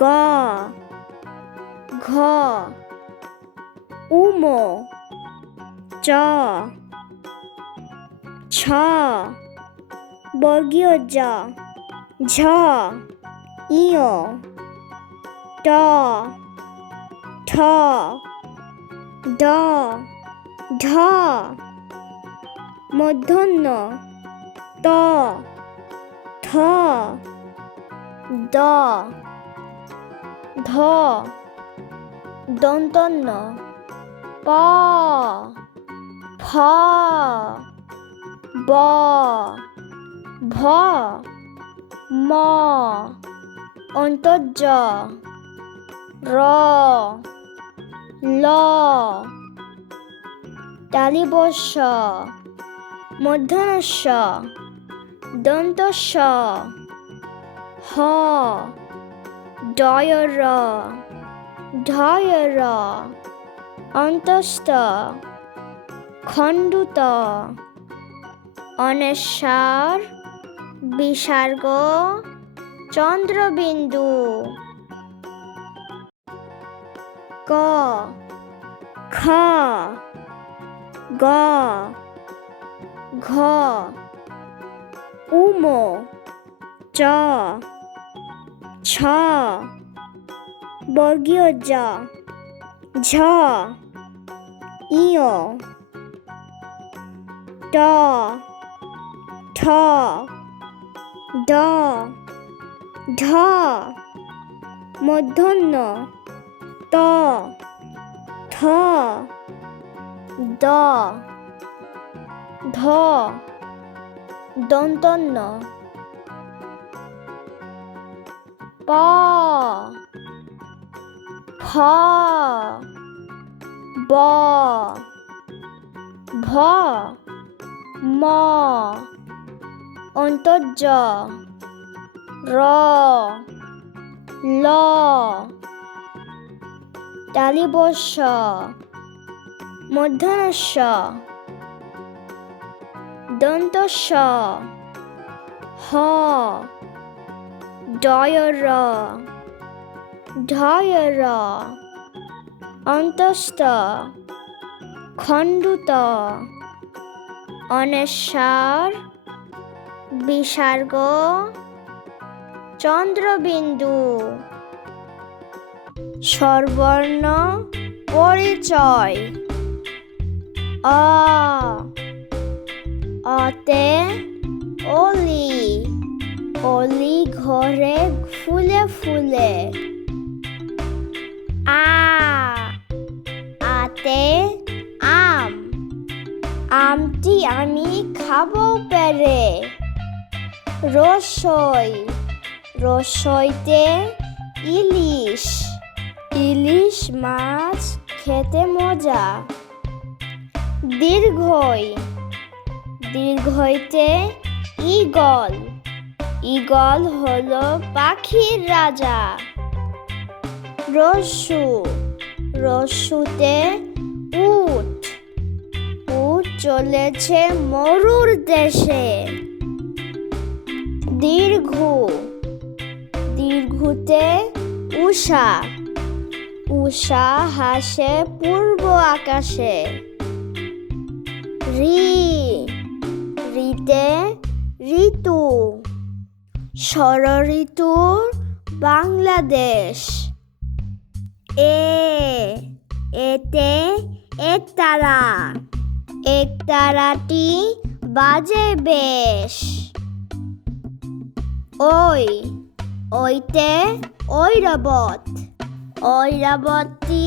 গ ঘ উমো চ ছ বর্গীয় জ ঝ ইয় ট ঠ ড ঢ মূর্ধন্য ত থ দ ধ দন্তন্য প ফ ব ভ ম অন্তর্জ র ল তালিবস্য মূর্ধন্যস্য দন্তস্য হ ডয়র ঢয়র অন্তস্থ খণ্ডুত অনেশ্বর বিসর্গ চন্দ্রবিন্দু ক খ গ ঘ উমো চ ছ বর্গীয় জ ঝ ইয় ট ঠ ড ঢ মূর্ধন্য ত থ দ ধ দন্তন্য প ফ ব ভ ম অন্তর্জ র ল তালিবস্য মূর্ধন্যস্য দন্তস্য হ ডয়র ঢয়র অন্তস্থ খণ্ডুত অনেশ্বর বিসর্গ চন্দ্রবিন্দু স্বরবর্ণ পরিচয় অ অতে অলি অলি ঘরে ফুলে ফুলে আ আতে আম আমটি আমি খাবো পেরে রসই রসইতে ইলিশ ইলিশ মাছ খেতে মজা দীর্ঘই দীর্ঘইতে ঈগল ঈগল হলো পাখির রাজা রস্যু রস্যুতে উট উট চলেছে মরুর দেশে দীর্ঘু দীর্ঘুতে উষা উষা হাসে পূর্ব আকাশে ঋ ঋতে ঋতু ষড়ঋতুর বাংলাদেশ এতে একতারা একতারাটি বাজে বেশ ওইতে ঐরাবত ঐরাবতী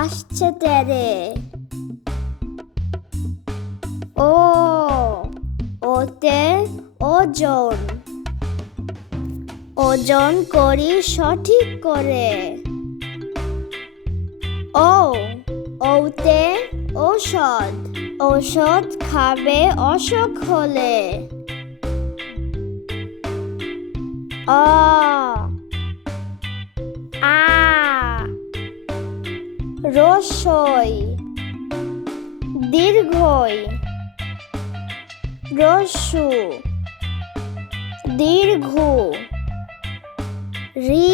আসছে তেরে ওতে ওজন ওজন করি সঠিক করে ওতে ঔষধ ঔষধ খাবে অসুখ হলে অ আ রসই দীর্ঘই রস্যু দীর্ঘ ঋ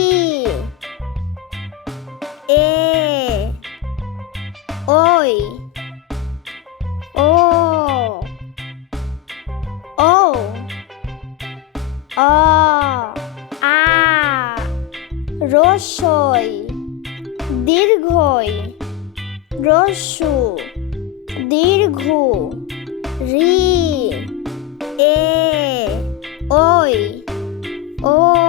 রসই দীর্ঘই রস্যু দীর্ঘু রি এ ওই ও